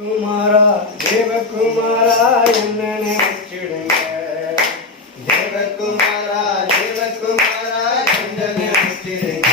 குமாரா தேவகுமாரா என்ன நினைச்சிடுங்க தேவகுமாரா தேவகுமாரா என்ன நினைச்சிடுங்க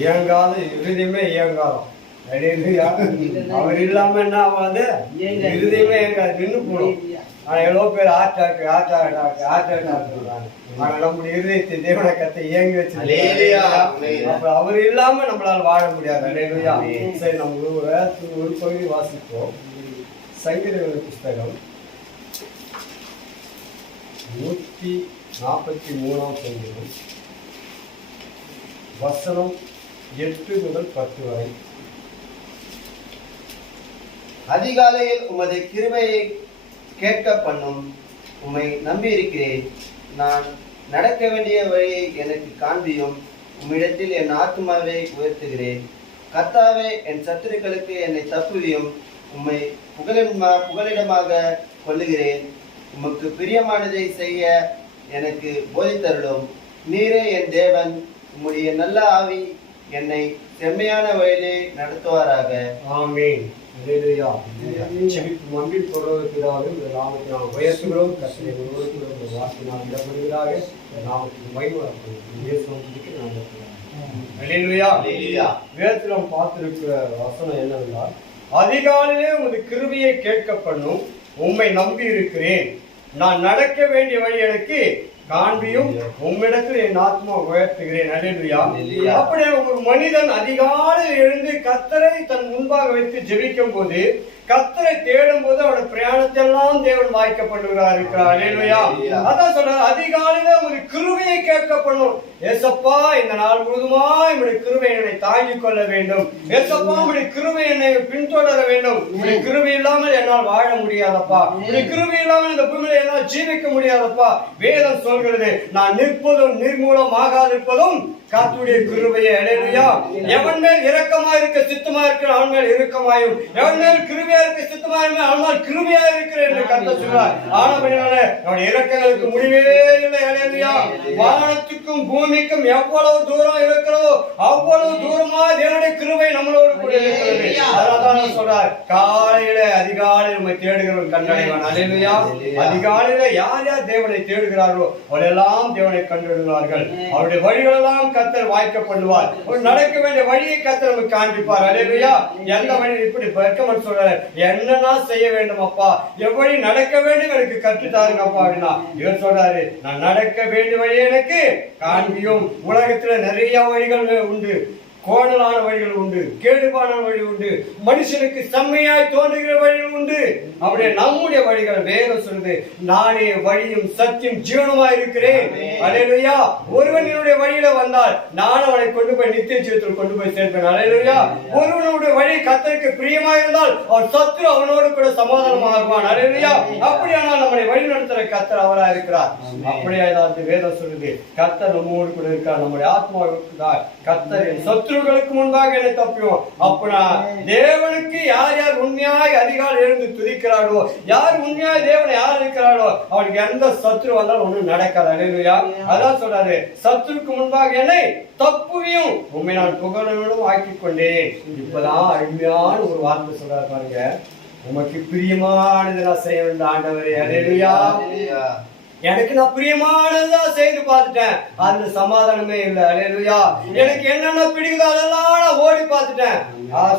இயங்காத இறுதியுமே இயங்காதம் அவர் இல்லாம என்ன ஆகாது இறுதியுமே இயங்காது நின்று போடும். ஆனா எவ்வளவு பேர் ஆர்ட் சொல்றாங்க. ஆனா நம்முடைய இருதயத்தை தேவனை கத்தை இயங்கி வச்சு அப்புறம் அவர் இல்லாம நம்மளால வாழ முடியாது. சரி, நம்ம ஒரு பகுதி வாசிப்போம். சங்கீதங்களின் புஸ்தகம் 143ஆம் சங்கீதம் வசனம் 8 முதல் 10 வரை. அதிகாலையில் உமது கிருபையை கேட்க பண்ணும், உம்மை நம்பி இருக்கிறேன். நான் நடக்க வேண்டிய வழியை எனக்கு காண்பியும். உம்மிடத்தில் என் ஆத்துமாவை உயர்த்துகிறேன். கர்த்தாவே, என் சத்துருக்களுக்கு என்னை தப்புவியும். உம்மை புகலிடமாக கொள்ளுகிறேன். உமக்கு பிரியமானதை செய்ய எனக்கு போதித்தருளும். நீரே என் தேவன். உம்முடைய நல்ல ஆவி என்னை செம்மையான வழியிலே நடத்துவாராக. ஆமென். அல்லேலூயா. மண்ணில் தொடர்கிறார்கள் இந்த நாமத்தை நாம் உயர்த்துகிறோம். கர்த்தரை உருவாக்குகிறோம். இந்த வார்த்தையினால் இடப்படுகிறாக நாமத்துக்கு மகிமை வரட்டும். இயேசு நாமத்துக்கு அல்லேலூயா. அல்லேலூயா. வேதத்தில் நாம் பார்த்திருக்கிற வசனம் என்னவென்றால், அதிகாலையிலே உமது கிருபையை கேட்க பண்ணும். உம்மை நம்பி இருக்கிறேன். நான் நடக்க வேண்டிய வழி எனக்கு காண்பியும். உம்மிடத்தில் என் ஆத்மா உயர்த்துகிறேன். அல்லேலூயா. அப்படியே ஒரு மனிதன் அதிகாலையில் எழுந்து கர்த்தரை தன் முன்பாக வைத்து ஜெபிக்கும் போது, கர்த்தரை தேடும் போது அவருடைய பிரயாணத்தெல்லாம் தேவன் வாய்க்க பண்ணுகிறார் இருக்கிறார். அல்லேலூயா. அதான் சொல்றாரு, அதிகாலையில ஒரு கிருபையை கேட்க பண்ணும். ஏசப்பா, இந்த நாள் முழுதுமா என்னுடைய கிருபை என்னை தாங்கிக் கொள்ள வேண்டும். ஏசப்பா, உங்களுடைய கிருபை என்னை பின்தொடர வேண்டும். உங்களுடைய கிருபை இல்லாமல் என்னால் வாழ முடியாதப்பா. உங்களுடைய கிருபை இல்லாமல் இந்த பூமியில என்னால் ஜீவிக்க முடியாதப்பா. வேதம் சொல்கிறது, நான் நிற்பதும் நிர்மூலமாகாதிருப்பதும் கர்த்தருடைய கிருபையே. அல்லேலூயா. எவன் மேல் இரக்கமா இருக்க சித்தமா இருக்கிற அவன் மேல் இரக்கமாயும், எவன் மேல் கிருபையா இருக்க சித்தமா இருக்க அவன் மேல் கிருபையா இருக்கிறேன் என்று கர்த்தர் சொல்றார். ஆனபடினாலே அவனுடைய இரக்கங்களுக்கு முடிவே இல்லை. அல்லேலூயா. வானத்துக்கும் பூமிக்கும் எவ்வளவு தூரம் இருக்கிறதோ அவ்வளவு தூரமா தேவனுடைய கிருபை நம்மளோடு கூட இருக்கிறது. அதனால்தான் சொல்றார், காலையில அதிகாலையில் உம்மை தேடுகிறவன் கண்டடைவான். அல்லேலூயா. அதிகாலையில யார் யார் தேவனை தேடுகிறார்களோ அவரெல்லாம் தேவனை கண்டுவிடுவார்கள். அவருடைய வழிகளெல்லாம் கர்த்தர் வாய்க்க பண்ணுவார். ஒரு நடக்க வேண்டிய வழியை கர்த்தர் நமக்கு காண்பிப்பார். அல்லேலூயா. எந்த வழி இப்படி பெருக்கமன் சொல்றாரு, என்னன்னா செய்ய வேண்டும் அப்பா, எவ்வளி நடக்க வேண்டும் எனக்கு கற்றுத்தாருங்க அப்பா அப்படின்னா, இவர் சொல்றாரு, நான் நடக்க வேண்டிய வழி எனக்கு காண்பியும். உலகத்துல நிறைய வழிகள் உண்டு. கோணலான வழிகள் உண்டு, கேடுபான வழி உண்டு, மனுஷனுக்கு செம்மையாய் தோன்றுகிற வழிகள் உண்டு. அப்படியே நம்முடைய வழிகள் வேதம் சொல்லுது, நானே வழியும் சத்தியம் ஜீவனமாய் இருக்கிறேன். அல்லேலூயா. ஒருவன் என்னுடைய வழியில வந்தால் நான் அவனை கொண்டு போய் நித்திய ஜீவத்தில் கொண்டு போய் சேர்ப்பேன். அல்லேலூயா. ஒருவனுடைய வழி கர்த்தருக்கு பிரியமா இருந்தால் அவன் சத்துரு அவனோடு கூட சமாதானமாகுவான். அல்லேலூயா. அப்படியானால் நம்மளை வழி நடத்துற கர்த்தர் அவரா இருக்கிறார். அப்படியே வேதம் சொல்லுது, கர்த்தர் நம்மோடு கூட இருக்கிறார். நம்முடைய ஆத்மா இருக்கிறார். கர்த்தர் என் சத்துருக்களுக்கு முன்பாக என்னை தப்புவோம். அப்பனா தேவனுக்கு யார் யார் உண்மையாய் அதிகாலை எழுந்து துதிக்கிறாரோ, யார் உண்மையாய் தேவனை யார் இருக்கிறாரோ அவனுக்கு எந்த சத்துரு வந்தாலும் ஒண்ணும் நடக்காது. அல்லேலூயா. அதான் சொல்றாரு, சத்துருக்கு முன்பாக என்னை தப்புவியும் உண்மை நான் புகழோடும் ஆக்கிக் கொண்டேன். இப்பதான் அருமையான ஒரு வார்த்தை சொல்றாரு பாருங்க, உமக்கு பிரியமானது நான் செய்ய வேண்டும் ஆண்டவரே. அல்லேலூயா. எனக்கு நான் பிரியமானதான் செய்து பார்த்துட்டேன், அந்த சமாதானமே இல்லை. அல்லேலூயா. எனக்கு என்னென்ன பிடிக்குதோ அதெல்லாம் நான் ஓடி பார்த்துட்டேன்.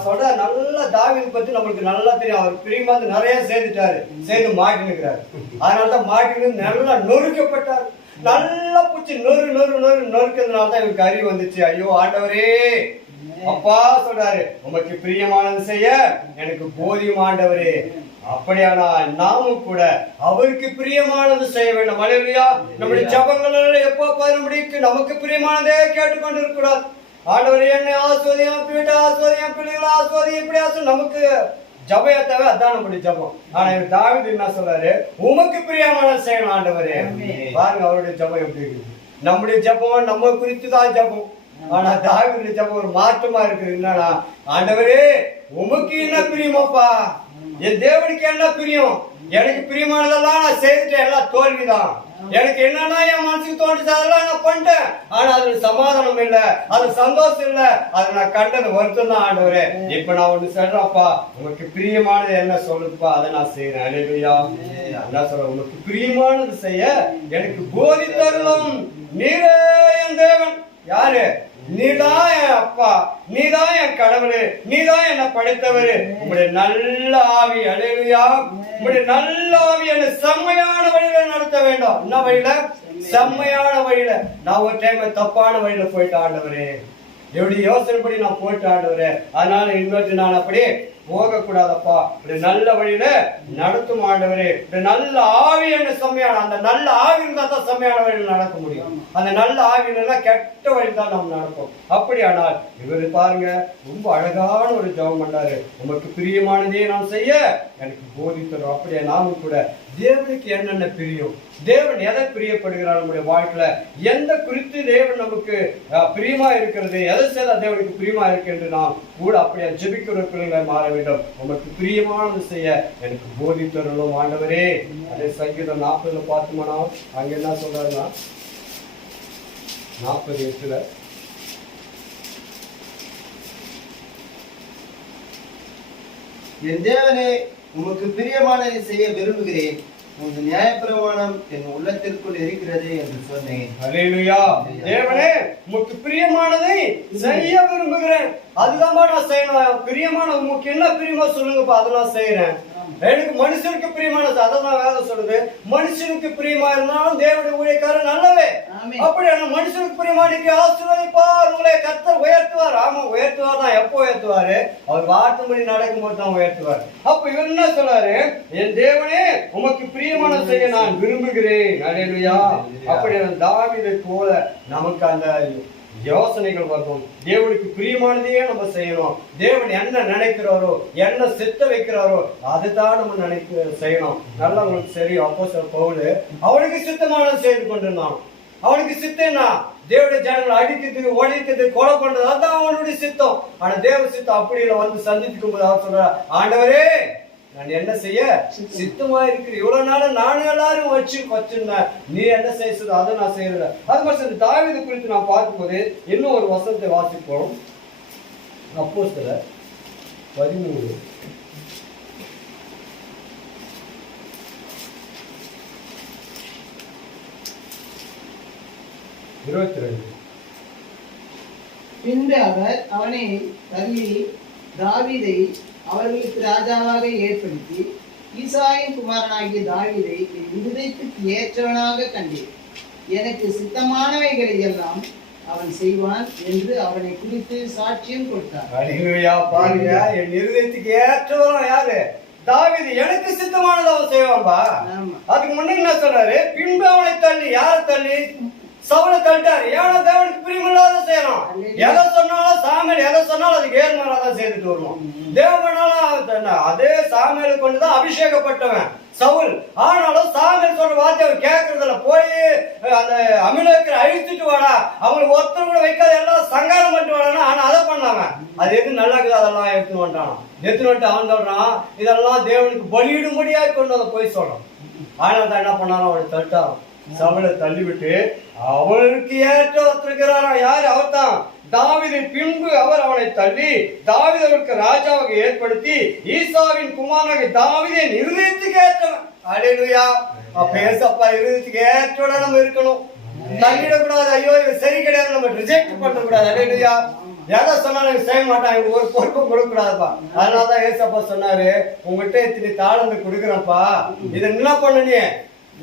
சொல்ற நல்ல தாவீது பத்தி நம்மளுக்கு நல்லா தெரியும். அவர் பிரியமானது நிறைய செய்துட்டாரு, செய்து மாட்டினுக்கிறாரு. அதனாலதான் மாட்டினு நல்லா நொறுக்கப்பட்டார். நல்லா பூச்சி நொறுக்கிறதுனாலதான் இவருக்கு அறிவு வந்துச்சு. ஐயோ ஆண்டவரே அப்பா சொல்றாரு, உமக்கு பிரியமானது செய்ய எனக்கு போதியும் ஆண்டவரே. அப்படியானா நாமும் கூட அவருக்கு பிரியமானது செய்ய வேண்டும். அல்லேலூயா. நம்முடைய ஜபங்கள் எப்போ நம்முடைய நமக்கு பிரியமானதே கேட்டுக்கொண்டு இருக்க கூடாது. ஆண்டவரே என்னை ஆஸ்வதியம், வீட்டை ஆஸ்வதியம், பிள்ளைகளை ஆஸ்வதியம், இப்படி ஆஸ்வதி நமக்கு ஜபம் தேவை, அதான் நம்முடைய ஜபம். ஆனா தாவீது என்ன சொல்றாரு, உமக்கு பிரியமானது செய்யணும் ஆண்டவரே. பாருங்க அவருடைய ஜபம் எப்படி இருக்குது. நம்முடைய ஜபம் நம்ம குறித்து தான் ஜபம். ஆனா தாவீதுடைய ஜபம் ஒரு மாற்றமா இருக்குது. என்னன்னா, ஆண்டவரே உமக்கு என்ன பிரியமாப்பா, என் தேவனுக்கு என்ன பிரியம், எனக்கு பிரியமானதெல்லாம் நான் செய்துட்டேன், எல்லாம் தோல்விதான். எனக்கு என்னன்னா என் மனசுக்கு தோன்றுச்சு அதெல்லாம் நான் பண்ணிட்டேன். ஆனா அதுல சமாதானம் இல்ல, அது சந்தோஷம் இல்ல, அது நான் கண்டது வருத்தம் தான் ஆண்டவரே. இப்ப நான் ஒண்ணு சொல்றேன்ப்பா, உனக்கு பிரியமானது என்ன சொல்லுப்பா, அதை நான் செய்யறேன். அல்லேலூயா. என்ன சொல்ற, உனக்கு பிரியமானது செய்ய எனக்கு போதித்தருளும். நீரே என் தேவன். யாரு? நீதான் என் அப்பா, நீதான் என் கடவுள், நீதான் என்னை படைத்தவர். உங்களுடைய நல்ல ஆவி, அல்லேலூயா, உங்களுடைய நல்ல ஆவி என்னை செம்மையான வழியில நடத்த வேண்டும். என்ன வழியில? செம்மையான வழியில. நான் ஒரு டைம் தப்பான வழியில போயிட்டு ஆண்டவரே, எப்படி யோசனைப்படி நான் போயிட்டு ஆண்டவரே, அதனால இன்னொரு நான் அப்படி போக கூடாதப்பா, இப்படி நல்ல வழியில நடத்தும் ஆண்டவரே. இப்படி நல்ல ஆவி என்ன செம்மையான, அந்த நல்ல ஆவி இருந்தா தான் செம்மையான வழியில் நடக்க முடியும். அந்த நல்ல ஆவியில கெட்ட வழி தான் நாம் நடப்போம். அப்படியானால் இவர் பாருங்க ரொம்ப அழகான ஒரு ஜெபம் பண்ணாரு. நமக்கு பிரியமானதே நாம் செய்ய எனக்கு போதித்தரும். அப்படியே நாமும் கூட தேவனுக்கு என்னென்ன பிரியம், தேவன் எதை பிரியப்படுகிறார் நம்முடைய வாழ்க்கையில, எந்த குறித்து தேவன் நமக்கு பிரியமா இருக்கிறது, எதை செய்தா தேவனுக்கு பிரியமா இருக்கு என்று நாம் கூட அப்படியே ஜெபிக்கிற பிள்ளைகளை மாற வேண்டும். நமக்கு பிரியமானது செய்ய எனக்கு போதித்தருளும் ஆண்டவரே. அதே சங்கீதம் 40 பார்த்தோம்னா அங்க என்ன சொல்றாருன்னா 48 என் தேவனே, உமக்கு பிரியமானதை செய்ய விரும்புகிறேன். உங்கள் நியாயப்பிரமாணம் என் உள்ளத்திற்குள் இருக்கிறது என்று சொன்னேன். அல்லேலூயா. தேவனே, உமக்கு பிரியமானதை செய்ய விரும்புகிறேன். அதுதான் நான் செய்யணும். பிரியமானது உமக்கு என்ன பிரியமா சொல்லுங்கப்பா, அதெல்லாம் செய்யறேன். எனக்கு மனுஷனுக்கு பிரியமானது, அதான் வேதம் சொல்லுது. மனுஷனுக்கு பிரியமா இருந்தாலும் தேவனுடைய ஊழியக்காரர் நல்லவே. அப்படி மனுஷனுக்கு பிரியமானிக்கு ஆசீர்வதிப்பார், உங்களை கர்த்தர் உயர்த்துவார். ஆமா, உயர்த்துவார் தான். எப்போ உயர்த்துவாரு? அவர் வார்த்தைப்படி நடக்கும்போது தான் உயர்த்துவார். அப்ப இவர் என்ன சொல்றாரு? என் தேவனே, உமக்கு பிரியமானது செய்ய நான் விரும்புகிறேன். அல்லேலூயா. அப்படி தாவீதை போல நமக்கு அந்த யோசனைகள் வரணும். தேவனுக்கு பிரியமானதையே நம்ம செய்யணும். தேவன் என்ன நினைக்கிறாரோ, என்ன சித்த வைக்கிறாரோ அதுதான் நம்ம செய்யணும். நல்லா உங்களுக்கு சரி. அப்போஸ்தலன் பவுல் அவனுக்கு சித்தமானது செய்து கொண்டிருந்தான். அவனுக்கு சித்தம்னா தேவனுடைய ஜனங்களை அடிக்கிறது, ஒழிக்கிறது, கொலை பண்றது, அதுதான் அவனுடைய சித்தம். ஆனா தேவ சித்தம் அப்படி இல்லை. வந்து சந்திக்கும் போது அவர் சொல்ற, ஆண்டவரே நான் என்ன செய்ய சித்தமா இருக்கிறேன். இவ்வளவு நாள் நானும் எல்லாரும் வச்சிருந்தேன், நீ என்ன செய்ய அதை நான் செய்யறேன். அது மாதிரி தாவீது குறித்து நான் பார்க்கும்போது இன்னும் ஒரு வசனத்தை வாசிப்போம். அப்போஸ்தலர் 13 22. பின்பு அவர் அவனை தள்ளி தாவீதை அவர்களுக்கு ராஜாவாக ஏற்படுத்தி, ஈசாயின் குமாரனாகிய தாவீதை என் இருதயத்துக்கு ஏற்றவனாக கண்டேன். எனக்கு சித்தமானவைகளை எல்லாம் அவன் செய்வான் என்று அவனை குறித்து சாட்சியம் கொடுத்தார். அல்லேலூயா. பாருங்க, என் இருதயத்துக்கு ஏற்றவன் யாரு? தாவீது. எனக்கு சித்தமானது அவன் செய்வான்பா. அதுக்கு முன்ன என்ன சொல்றாரு? பின்பு அவனை தள்ளி, யாரை தள்ளி? சவுலை தள்ளிட்டாரு. ஏன்னா தேவனுக்கு பிரியமில்லாத செய்யணும். எதை சொன்னாலும் சாமியல் எதை சொன்னாலும் அதுக்கு ஏர்மாறாதான் செய்துட்டு வருவோம். தேவனாலும் அதே சாமியலை கொண்டுதான் அபிஷேகப்பட்டவன் சவுல். ஆனாலும் சாமியல் சொல்ற வார்த்தை அவன் கேட்கறதில்ல. போய் அந்த அமிலேக்கரை அழித்துட்டு வாடா, அவங்களுக்கு ஒருத்தர் கூட வைக்காத எல்லாம் சங்காரம் பண்ணிட்டு வாடானா. ஆனா அதை பண்ணாம அது எது நல்லா இருக்குது அதெல்லாம் எடுத்துன்னு வந்துட்டான். எடுத்துன்னு வந்துட்டு அவன் சொல்றான், இதெல்லாம் தேவனுக்கு பலியிடும்படியாக கொண்டு அதை போய் சொல்றான். ஆனால் தான் என்ன பண்ணாலும் அவனை தள்ளிட்டான். சவுலை தள்ளிவிட்டு அவருக்கு ஏற்ற ஒருத்தருக்கிறாரா? யாரு? அவர் தான் தாவீது. பின்பு அவர் அவனை தள்ளி தாவீது அவருக்கு ராஜாவாக ஏற்படுத்தி, ஈசாவின் குமாரனாகிய தாவீதின் இருதயத்துக்கு ஏற்றவன். அல்லேலூயா. அப்ப ஏசப்பா இருதயத்துக்கு ஏற்றோட நம்ம இருக்கணும். தள்ளிடக்கூடாது. ஐயோ இவன் சரி கிடையாது, நம்ம ரிஜெக்ட் பண்ண கூடாது. அல்லேலூயா. எதை சொன்னாலும் செய்ய மாட்டான், இவங்க ஒரு பொறுப்பும் கொடுக்க கூடாதுப்பா. அதனாலதான் ஏசப்பா சொன்னாரு, உங்ககிட்ட இத்தனை தாளந்து கொடுக்குறப்பா, இதை என்ன பண்ணு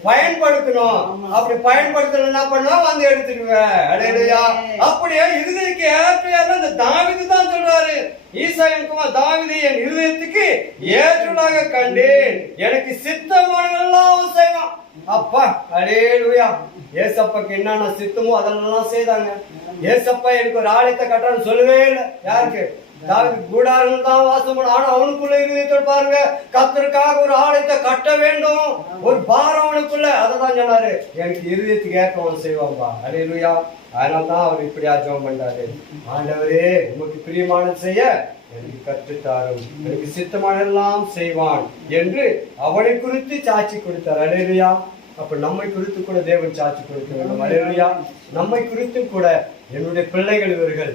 பயன்படுத்தணும். அப்படி பயன்படுத்தணும் என்ன பண்ணுவா வந்து எடுத்துக்குவேன். அல்லேலூயா. அப்படியே இருதயத்துக்கு ஏற்ற இந்த தாவீது தான் சொல்றாரு. ஈசாயின் குமார் தாவீது என் இருதயத்துக்கு ஏற்றதாக கண்டேன், எனக்கு சித்தமானதெல்லாம் செய்வான். அப்பா அல்லேலூயா. ஏசப்பாக்கு என்னென்ன சித்தமோ அதெல்லாம் செய்தாங்க. ஏசப்பா எனக்கு ஒரு ஆலயத்தை கட்டுறான்னு சொல்லவே இல்லை. யாருக்கு? தாவீது கூடாரங்கள் தான் வாசம் பண்ண. ஆனா அவனுக்குள்ள இருதயத்தை பாருங்க, கர்த்தருக்காக ஒரு ஆலயத்தை கட்ட வேண்டும், ஒரு பாரம் அவனுக்குள்ள. அததான் சொன்னாரு, எனக்கு இருதயத்துக்கு ஏற்றவன் செய்வான்பா. அல்லேலூயா. அதனால்தான் அவர் இப்படியா ஜெபம் பண்றாரு. ஆண்டவரே, உமக்கு பிரியமானது செய்ய எனக்கு கற்றுத்தாரும், எனக்கு சித்தமானெல்லாம் செய்வான் என்று அவனை குறித்து சாட்சி கொடுத்தார். அல்லேலூயா. அப்ப நம்மை குறித்து கூட தேவன் சாட்சி கொடுக்க வேண்டும். அல்லேலூயா. நம்மை குறித்து கூட என்னுடைய பிள்ளைகள் இவர்கள்,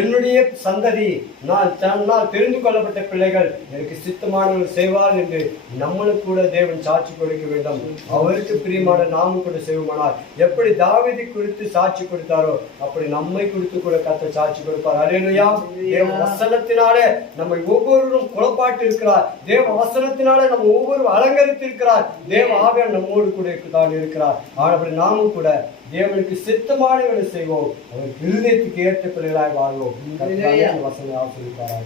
என்னுடைய சந்ததி, நான் தன்னால் தெரிந்து கொள்ளப்பட்ட பிள்ளைகள் எனக்கு சித்தமானவர்கள் செய்வார் என்று நம்மளுக்கு கூட தேவன் சாட்சி கொடுக்க வேண்டும். அவருக்கு பிரியமான நாமும் கூட செய்வோமானால் எப்படி தாவீது குறித்து சாட்சி கொடுத்தாரோ அப்படி நம்மை குறித்து கூட கர்த்தர் சாட்சி கொடுப்பார். அல்லேலூயா. தேவ வசனத்தினாலே நம்மை ஒவ்வொருவரும் குழப்பாட்டு இருக்கிறார். தேவ வசனத்தினாலே நம்ம ஒவ்வொரு அலங்கரித்து இருக்கிறார். தேவ ஆவியானவர் நம்மோடு கூட தான் இருக்கிறார். அப்படி நாமும் கூட தேவனுக்கு சித்தமானவர்களை செய்வோம். அவருக்கு இருதயத்துக்கு ஏற்ற பிள்ளைகளாக வாழ்வோம். வசனம் ஆசீர்வதிப்பாராக.